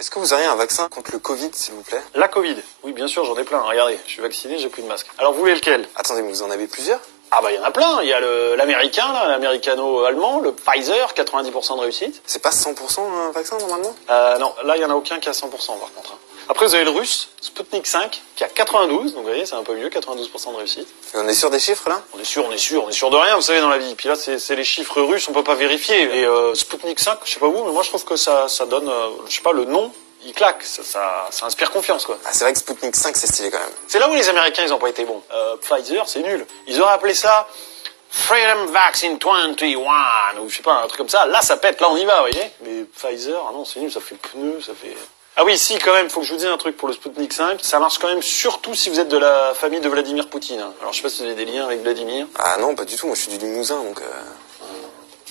Est-ce que vous auriez un vaccin contre le Covid, s'il vous plaît? La Covid. Oui, bien sûr, j'en ai plein. Regardez, je suis vacciné, j'ai plus de masque. Alors, vous voulez lequel? Attendez, mais vous en avez plusieurs? Ah bah, il y en a plein. Il y a l'américain, là, l'américano-allemand, le Pfizer, 90% de réussite. C'est pas 100% un vaccin, normalement? Non, là, il y en a aucun qui a 100%, par contre. Après, vous avez le russe, Sputnik 5, qui a 92, donc vous voyez, c'est un peu mieux, 92% de réussite. Et on est sûr des chiffres, là? On est sûr de rien, vous savez, dans la vie. Puis là, c'est les chiffres russes, on peut pas vérifier. Et Sputnik 5, je sais pas vous, mais moi, je trouve que ça donne, je sais pas, le nom, il claque, ça inspire confiance, quoi. Ah, c'est vrai que Sputnik 5, c'est stylé, quand même. C'est là où les Américains, ils ont pas été bons. Pfizer, c'est nul. Ils auraient appelé ça Freedom Vaccine 21, ou je sais pas, un truc comme ça. Là, ça pète, là, on y va, vous voyez. Mais Pfizer, ah non, c'est nul, ça fait pneu, ça fait... Ah oui, si, quand même, faut que je vous dise un truc pour le Sputnik 5. Ça marche quand même surtout si vous êtes de la famille de Vladimir Poutine. Alors, je sais pas si vous avez des liens avec Vladimir. Ah non, pas du tout, moi je suis du Limousin, donc...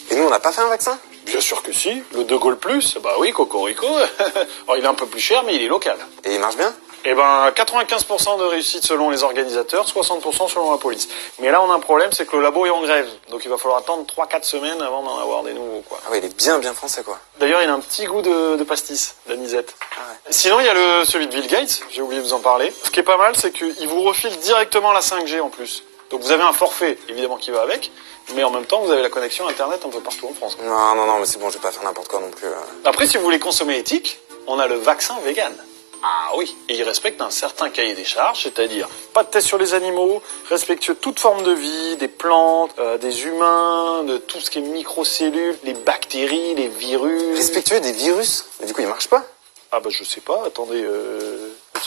Et nous, on n'a pas fait un vaccin? Bien sûr que si. Le De Gaulle Plus, bah oui, cocorico. Alors, il est un peu plus cher, mais il est local. Et il marche bien? Eh ben, 95% de réussite selon les organisateurs, 60% selon la police. Mais là, on a un problème, c'est que le labo est en grève. Donc, il va falloir attendre 3-4 semaines avant d'en avoir des nouveaux, quoi. Ah ouais, il est bien français, quoi. D'ailleurs, il a un petit goût de pastis, d'anisette. Ah ouais. Sinon, il y a celui de Bill Gates, j'ai oublié de vous en parler. Ce qui est pas mal, c'est qu'il vous refile directement la 5G en plus. Donc, vous avez un forfait, évidemment, qui va avec. Mais en même temps, vous avez la connexion Internet un peu partout en France. Non, mais c'est bon, je vais pas faire n'importe quoi non plus. Après, si vous voulez consommer éthique, on a le vaccin vegan. Ah oui, et il respecte un certain cahier des charges, c'est-à-dire pas de tests sur les animaux, respectueux de toute forme de vie, des plantes, des humains, de tout ce qui est microcellules, les bactéries, les virus... Respectueux des virus? Mais du coup, il marche pas? Ah bah je sais pas, attendez,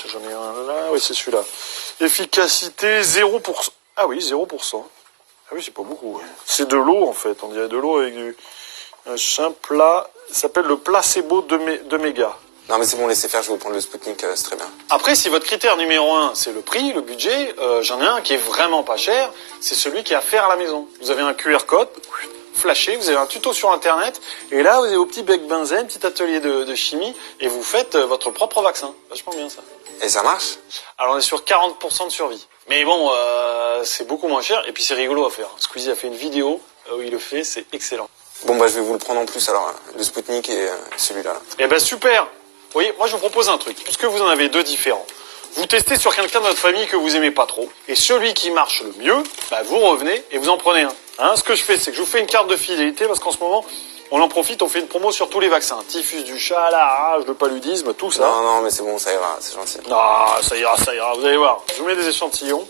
j'en ai un là, oui c'est celui-là. Efficacité 0%. Ah oui, 0%. Ah oui, c'est pas beaucoup. Ouais. C'est de l'eau en fait, on dirait de l'eau avec un simple plat, ça s'appelle le placebo de méga. Non mais c'est bon, laissez faire, je vais vous prendre le Sputnik, c'est très bien. Après, si votre critère numéro 1, c'est le prix, le budget, j'en ai un qui est vraiment pas cher, c'est celui qui est à faire à la maison. Vous avez un QR code, flashé, vous avez un tuto sur Internet, et là, vous avez au petit bec benzène, petit atelier de chimie, et vous faites votre propre vaccin. Vachement bien, ça. Et ça marche? Alors, on est sur 40% de survie. Mais bon, c'est beaucoup moins cher, et puis c'est rigolo à faire. Squeezie a fait une vidéo où il le fait, c'est excellent. Bon, bah je vais vous le prendre en plus, alors, le Sputnik et celui-là. Eh ben, super! Vous voyez, moi je vous propose un truc, puisque vous en avez deux différents. Vous testez sur quelqu'un de votre famille que vous aimez pas trop, et celui qui marche le mieux, bah vous revenez et vous en prenez un. Hein, ce que je fais, c'est que je vous fais une carte de fidélité, parce qu'en ce moment, on en profite, on fait une promo sur tous les vaccins. Typhus du chat, la rage, le paludisme, tout ça. Non, mais c'est bon, ça ira, c'est gentil. Ah, ça ira, vous allez voir. Je vous mets des échantillons,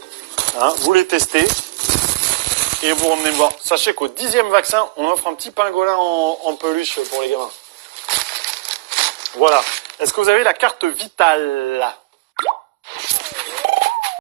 hein, vous les testez, et vous revenez me voir. Sachez qu'au 10e vaccin, on offre un petit pingolin en peluche pour les gamins. Voilà. Est-ce que vous avez la carte vitale?